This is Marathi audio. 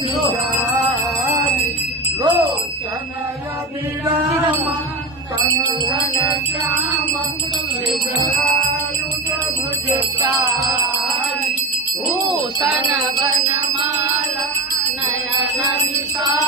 बिहारी लोचनय विराम कंगन श्याम विजयायुध भुजचारी भूषण वनमाला नयन विशाल